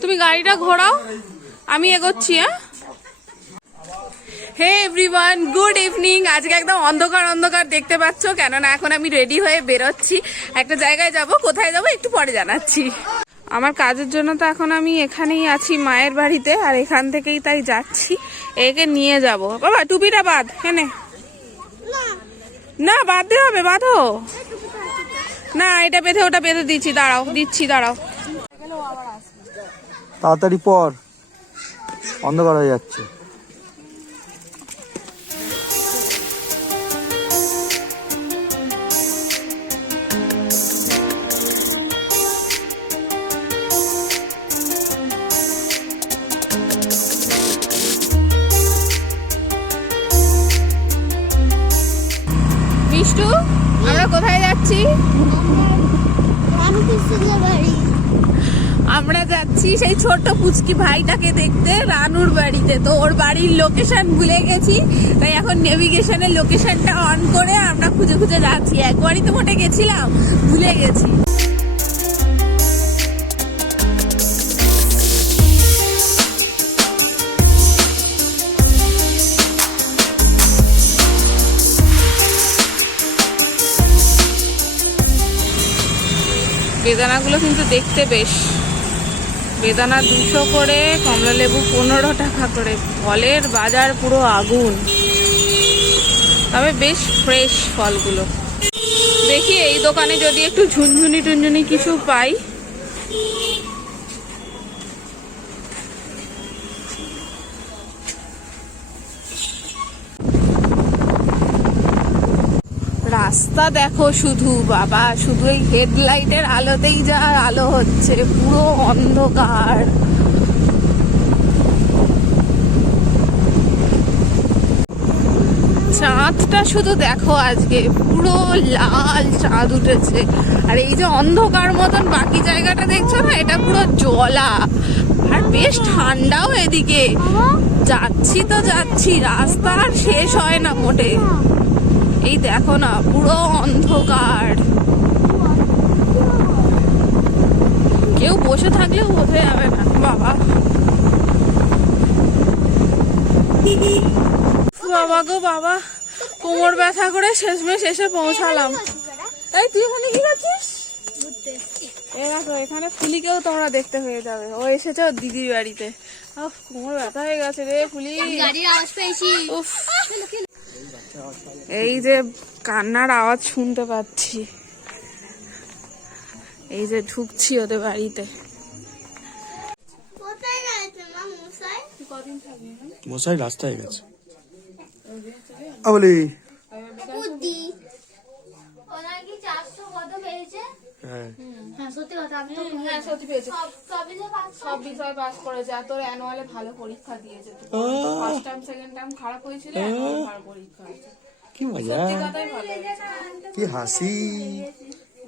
তুমি গাড়িটা ঘোরাও, আমি এগোচ্ছি। Hey everyone, good evening. আজকে একদম অন্ধকার অন্ধকার দেখতে পাচ্ছ, কেননা এখন আমি রেডি হয়ে বেরোচ্ছি, একটা জায়গায় যাব। কোথায় যাব একটু পরে জানাচ্ছি। আমার কাজের জন্য তো এখন আমি এখানেই আছি মায়ের বাড়িতে, আর এখান থেকেই তাই যাচ্ছি। একে নিয়ে যাব। বাবা টুপিটা বাঁধ। এনে না, বাঁধতে হবে, বাঁধো না। এটা বেঁধে ওটা বেঁধে দিচ্ছি, দাঁড়াও, দিচ্ছি, দাঁড়াও। তাড়াতাড়ি পর, অন্ধকার হয়ে যাচ্ছে। মিষ্টু, আমরা কোথায় যাচ্ছি? আমরা যাচ্ছি সেই ছোট্ট পুচকি ভাইটাকে দেখতে, রানুর বাড়িতে। তো ওর বাড়ির লোকেশন ভুলে গেছি, তাই এখন নেভিগেশনের লোকেশনটা অন করে আমরা খুঁজে খুঁজে যাচ্ছি। একবারই তো মোটে গেছিলাম, ভুলে গেছি। বেদানাগুলো কিন্তু দেখতে বেশ। বেদানা 200 করে, কমলা লেবু 15 টাকা করে। ফলের বাজার পুরো আগুন, তবে বেশ ফ্রেশ ফলগুলো। দেখি এই দোকানে যদি একটু ঝুনঝুনি টুনঝুনি কিছু পাই। রাস্তা দেখো শুধু, বাবা, শুধু এই হেডলাইটের আলোতেই যা আলো হচ্ছে, পুরো অন্ধকার। চাঁদটা শুধু দেখো, আজকে পুরো লাল চাঁদ উঠেছে। আর এই যে অন্ধকার মতন বাকি জায়গাটা দেখছো না, এটা পুরো জলা। আর বেশ ঠান্ডাও এদিকে। যাচ্ছি তো যাচ্ছি, রাস্তা আর শেষ হয় না মোটে। এই দেখো না, পুরো অন্ধকার। কেউ বসে থাকলেও বোঝা যাবে না। বাবা বাবা গো বাবা, কোমর ব্যথা করে শেষমেশ এসে পৌঁছালাম। এই তুই এখানে কি করছিস? দেখো এখানে ফুলিকেও তোমরা দেখতে হয়ে যাবে, ও এসেছে ওর দিদির বাড়িতে। কোমর ব্যথা হয়ে গেছে রে ফুলি। এই যে কান্নার আওয়াজ শুনতে পাচ্ছি, এই যে ঢুকছি ওদের বাড়িতে। মশাই রাস্তায় গেছে। বলি সত্যি পেয়েছে, সব বিষয়ে পাস করেছে। আর তোর অ্যানুয়ালে ভালো পরীক্ষা দিয়েছে। ফার্স্ট টাইম সেকেন্ড টাইম খারাপ হয়েছিল, ভালো পরীক্ষা হয়েছে। কি মজা, কি হাসি।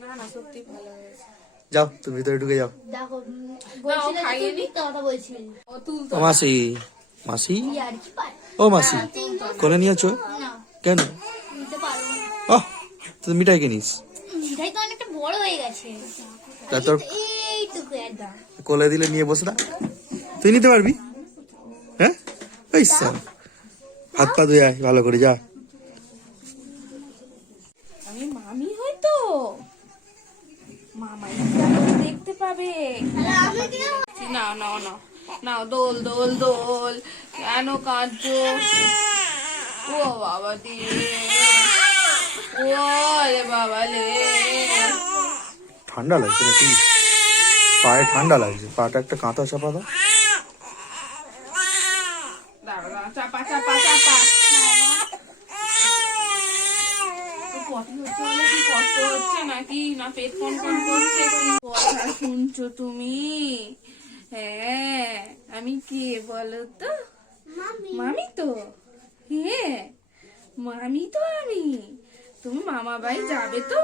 না না, সত্যি ভালো হয়েছে। যাও তুমি ভিতরে ঢুকে যাও। মাসি, মাসি, ও মাসি, কোলে নিয়েছো কেন? তুই মিঠাই কিনিস? মিঠাই তো অনেকটা বড় হয়ে গেছে। তোর কোলে দিলে নিয়ে বসে না, তুই নিতে পারবি? হ্যাঁ, হাত পা ধুয়ে আয় ভালো করে, যা। আমি মামি হয়তো, মামাই দেখতে পাবে। না না না না, দোল দোল দোল, কেন কাঁদছো? ও বাবা দিয়ে, ও রে বাবা লে। ঠান্ডা লাগছে নাকি? পায়ে ঠান্ডা লাগছে, পাটা একটা কাঁথা চাপা দাও। চাপা চাপা চাপা। কষ্ট হচ্ছে নাকি, না পেট কনকন করছে? কথা শুনছো তুমি? হ্যাঁ, আমি কে বলো তো? মামি তো। হ্যাঁ মামি তো আমি। তুমি মামা বাড়ি যাবে তো?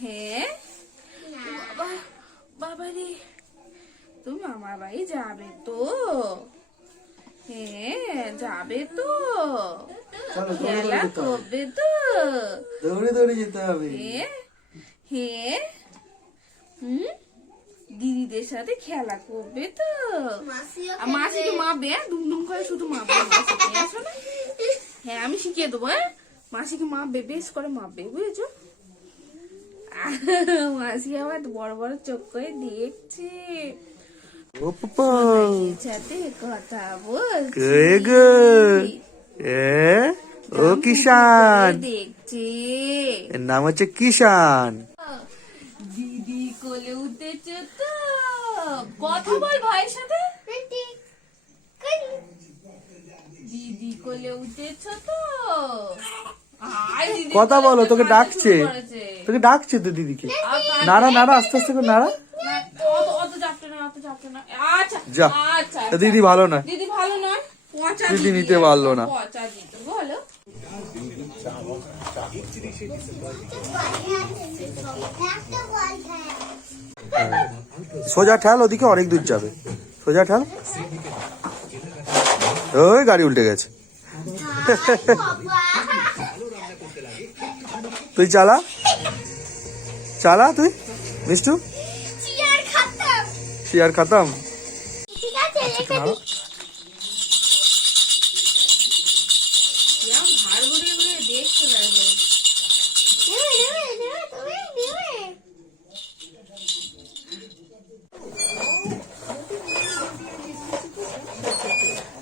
হ্যাঁ বাবা, বাবা রে, তুমি মামা বাড়ি যাবে তো? হ্যাঁ যাবে তো? খেলা করবে তো? দৌড়ে দৌড়ে যেতে হবে। হ্যাঁ, দিদি দিদিদের সাথে খেলা করবে তো। মাসিও আর মাসিকে মাপবে, দুম করে শুধু মাপবে মাসিকে, আসো না? হ্যাঁ আমি শিখিয়ে দেবো। হ্যাঁ মাসিকে মাপবে, বেশ করে মাপবে, বুঝেছো? মাসি আবার বড় বড় চোখ করে দেখছে, ও পাপা সাথে কথা বলছে, কে গো? ও কিষান, দেখছে। এর নাম হচ্ছে কিষান। দিদি কোলে উঠেছে তো, কথা বল ভাইয়ের সাথে। দিদি কোলে উঠেছ তো, আয় দিদি কথা কোলে বলো, উঠে তোকে কাঁদতে ডাকছে, শুরু করেছে। তোকে ডাকছে তো দিদিকে। আর কাঁদতে- নাড়া নাড়া, আস্তে আস্তে করে নাড়া। না, অত চাপতে না, অত চাপতে না। আচ্ছা যা, আচ্ছা তা দিদি ভালো না। দিদি ভালো নয়, পচা দিদি নিতে পারলো না। পচা দিদি বলো। সোজা ঠেল, ওদিকে অনেক দূর যাবে, সোজা ঠেল। ওই গাড়ি উল্টে গেছে। তুই চালা, চালা তুই মিষ্টু। চেয়ার খতম। কিরম ঘাড় ঘুরিয়ে ঘুরিয়ে দেখছে দেখো।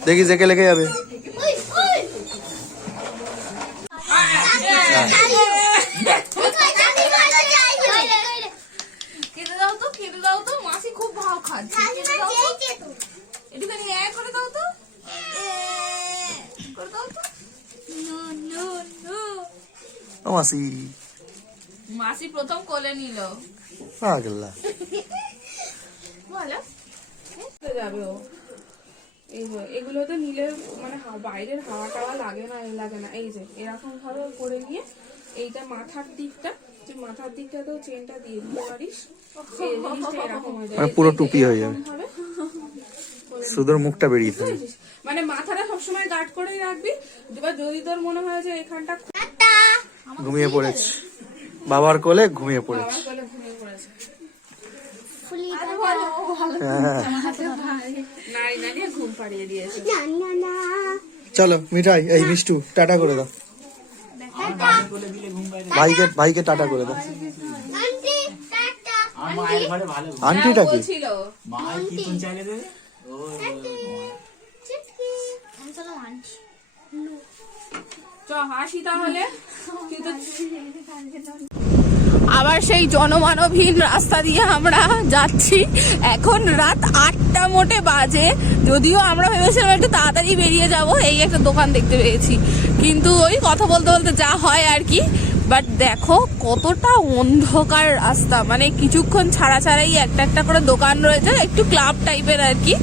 দেখি জেকে লেগে যাবে। খেতে দাও তো, খেতে দাও তো, মাসি খুব ভাও খাচ্ছে, খেতে দাও তো। একটুখানি করে দাও তো, করে দাও তো। ও মাসি, মাসি প্রথম কোলে নিল, পাগলা। বলো যাবে ও। এগুলো তো নিলে মানে বাইরের হাওয়া টাওয়া লাগে না, লাগে না। এই যে এরকম ভাবে করে নিয়ে এইটা মাথার দিকটা, তুই মাথার দিকটা তো চেনটা দিয়ে দিতে পারিস, এই জিনিসটা এরকম হয়ে যায়, মানে পুরো টুপি হয়ে যাবে। এরকম ভাবে সুদর মুখটা বেরিয়ে থাকে। বুঝেছিস? মানে মাথাটা সবসময় গার্ড করেই রাখবি। এবার যদি তোর মনে হয় যে এখানটা ঘুমিয়ে পড়েছে, বাবার কোলে ঘুমিয়ে পড়েছে। বাবার কোলে ঘুমিয়ে পড়েছে, হ্যাঁ। নাড়ি নাড়িয়ে ঘুম পাড়িয়ে দিয়েছে। চলো মিঠাই, এই মিষ্টু টাটা করে দাও, ভাইকে ভাইকে টাটা করে দাও। আন্টিটা কি? বলছিল চ হাসি তাহলে। আবার সেই জনমানবহীন রাস্তা দিয়ে আমরা যাচ্ছি। এখন রাত 8টা মোটে বাজে, যদিও আমরা ভেবেছিলাম একটু তাড়াতাড়ি বেরিয়ে যাব, এই একটা দোকান দেখতে পেয়েছি, কিন্তু ওই কথা বলতে বলতে যা হয় আর কি। বাট দেখো কতটা অন্ধকার রাস্তা, মানে কিছুক্ষণ ছাড়া ছাড়াই একটা একটা করে দোকান রয়েছে, একটু ক্লাব টাইপের আর কি,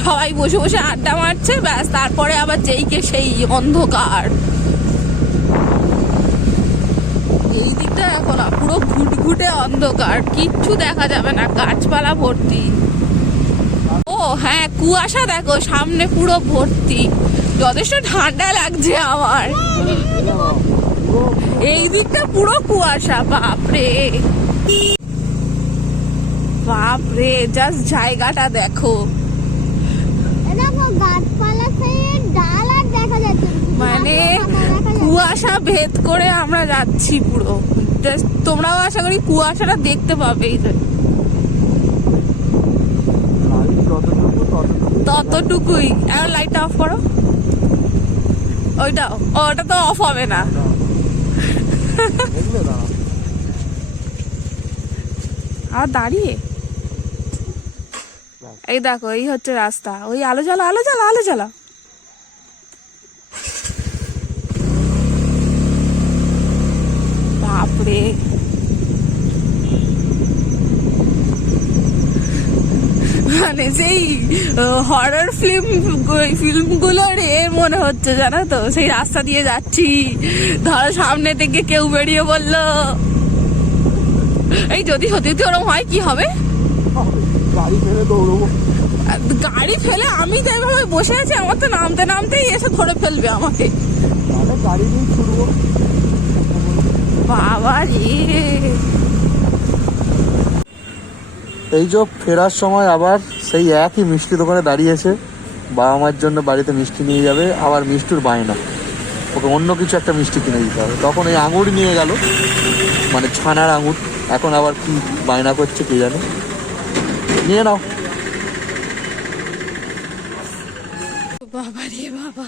সবাই বসে বসে আড্ডা মারছে, ব্যাস তারপরে আবার যেইকে সেই অন্ধকার। এই দিকটা দেখো না, পুরো ঘুটঘুটে অন্ধকার, কিচ্ছু দেখা যাবে না, গাছপালা ভর্তি। ও হ্যাঁ, কুয়াশা দেখো সামনে পুরো ভর্তি, যথেষ্ট ঠান্ডা লাগছে আমার। এই দিকটা পুরো কুয়াশা, বাপরে বাপরে, জাস্ট জায়গাটা দেখো, মানে কুয়াশা ভেদ করে আমরা যাচ্ছি পুরো। Just তোমরাও আশা করি কুয়াশাটা দেখতে পাবে, এই যে ততটুকুই। এখন লাইটটা অফ করো, ওইটা ওটা তো অফ হবে না। আর দাঁড়িয়ে এই দেখো, এই হচ্ছে রাস্তা, ওই আলো জ্বালা, আলো জ্বালা, আলো জ্বালা। বাপরে, মানে সেই হরর ফিল্মগুলোর মনে হচ্ছে, জানো তো, সেই রাস্তা দিয়ে যাচ্ছি, ধরো সামনে থেকে কেউ বেরিয়ে বললো, এই যদি সত্যি ওরকম হয় কি হবে? গাড়ি ফেলে আমি তো এভাবে বসে আছি, আমার তো নামতে নামতেই এসে ধরে ফেলবে আমাকে। বাবা রে, এই যে ফেরার সময় আবার সেই একই মিষ্টি দোকানে দাঁড়িয়েছে, বাবা মার জন্য বাড়িতে মিষ্টি নিয়ে যাবে, আবার মিষ্টির বায়না, ওকে অন্য কিছু একটা মিষ্টি কিনে দিতে হবে। তখন এই আঙুর নিয়ে গেল, মানে ছানার আঙুর, এখন আবার কি বায়না করছে কে জানে। নিয়ে নাও। বাবা রে বাবা,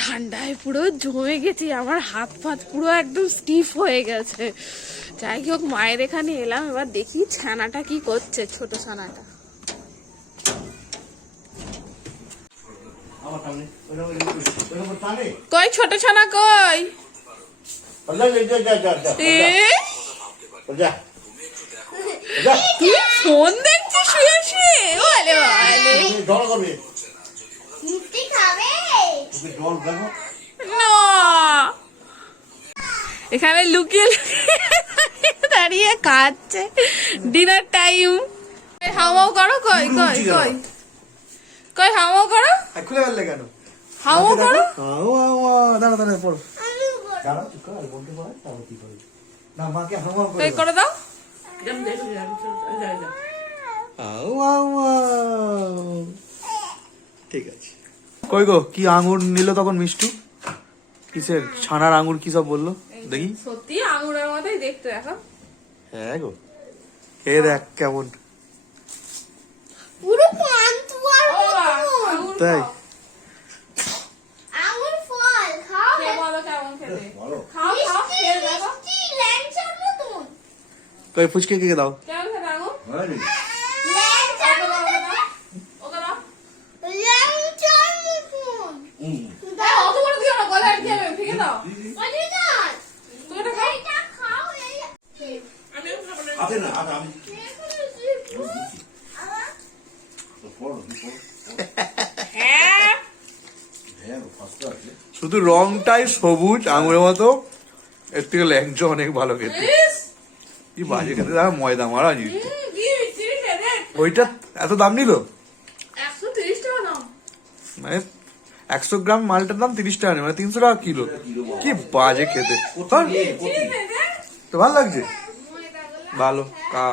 ঠান্ডায় পুরো জমে গেছি, আমার হাত ফাত পুরো একদম স্টিফ হয়ে গেছে। যাই হোক, মায়ের এখানে এলাম, এবার দেখি ছানাটা কি করছে, ছোট ছানাটা। কই ছোট ছানা কই? তুই ফোন দেখছিস শুয়ে শুয়ে? বলে বলে মিষ্টি খাবে? না, এখানে লুকিয়ে লুকিয়ে দাঁড়িয়ে খাচ্ছে, ডিনার টাইম। হাওয়াও করো, কই কই কই কই হাওয়াও করো, খুলে গেলে কেন? হাওয়াও করো। দাঁড়া দাঁড়া পড়ো, দাঁড়া তুই কর, বলতে পারে তাও কি করে না, মাকে হাওয়া করে কই করে দাও। ঠিক আছে। কই গো, কি আঙ্গুর নিল তখন মিষ্টু? কিসের ছানার আঙ্গুর কি সব বললো দেখি? সত্যি আঙুরের মতোই দেখতে দেখো। হ্যাঁ গো, খেয়ে দেখ কেমন। পুরো পান্তুয়ার মতো। তাই আঙুর ফল খাও। বলো কেমন খেতে? খাও খাও, খেয়ে দেখো মিষ্টি ল্যাংচার মতন। কই ফুচকে কে দাও। কেমন খেতে আঙুর? ল্যাংচার ওকে দাও, মতন। ওকে দাও। ল্যাংচার মতন। দাও, অত বড় দিও না, গলায় আটকে যাবে, ফেলে দাও। অধিকার। তুমি এটা খাও। এটা খাও এই। আমিও খাবো না। আছে না আছে আমি হ্যাঁ, হ্যাঁ ফার্স্ট আছে শুধু রংটাই সবুজ আঙুরের মতো, এর থেকে ল্যাংচা অনেক ভালো খেতে। ইস, কি বাজে খেতে, দাঁড়া ময়দা মারা জিনিস। কি মিষ্টি খেতে। ওইটা এত দাম নিল, 130 টাকা দাম। মানে 100 গ্রাম মালটার দাম 30 টাকা, মানে 300 টাকা কিলো। কি বাজে খেতে। ধর, চিনি খেতে। তো ভালো লাগছে, ভালো কা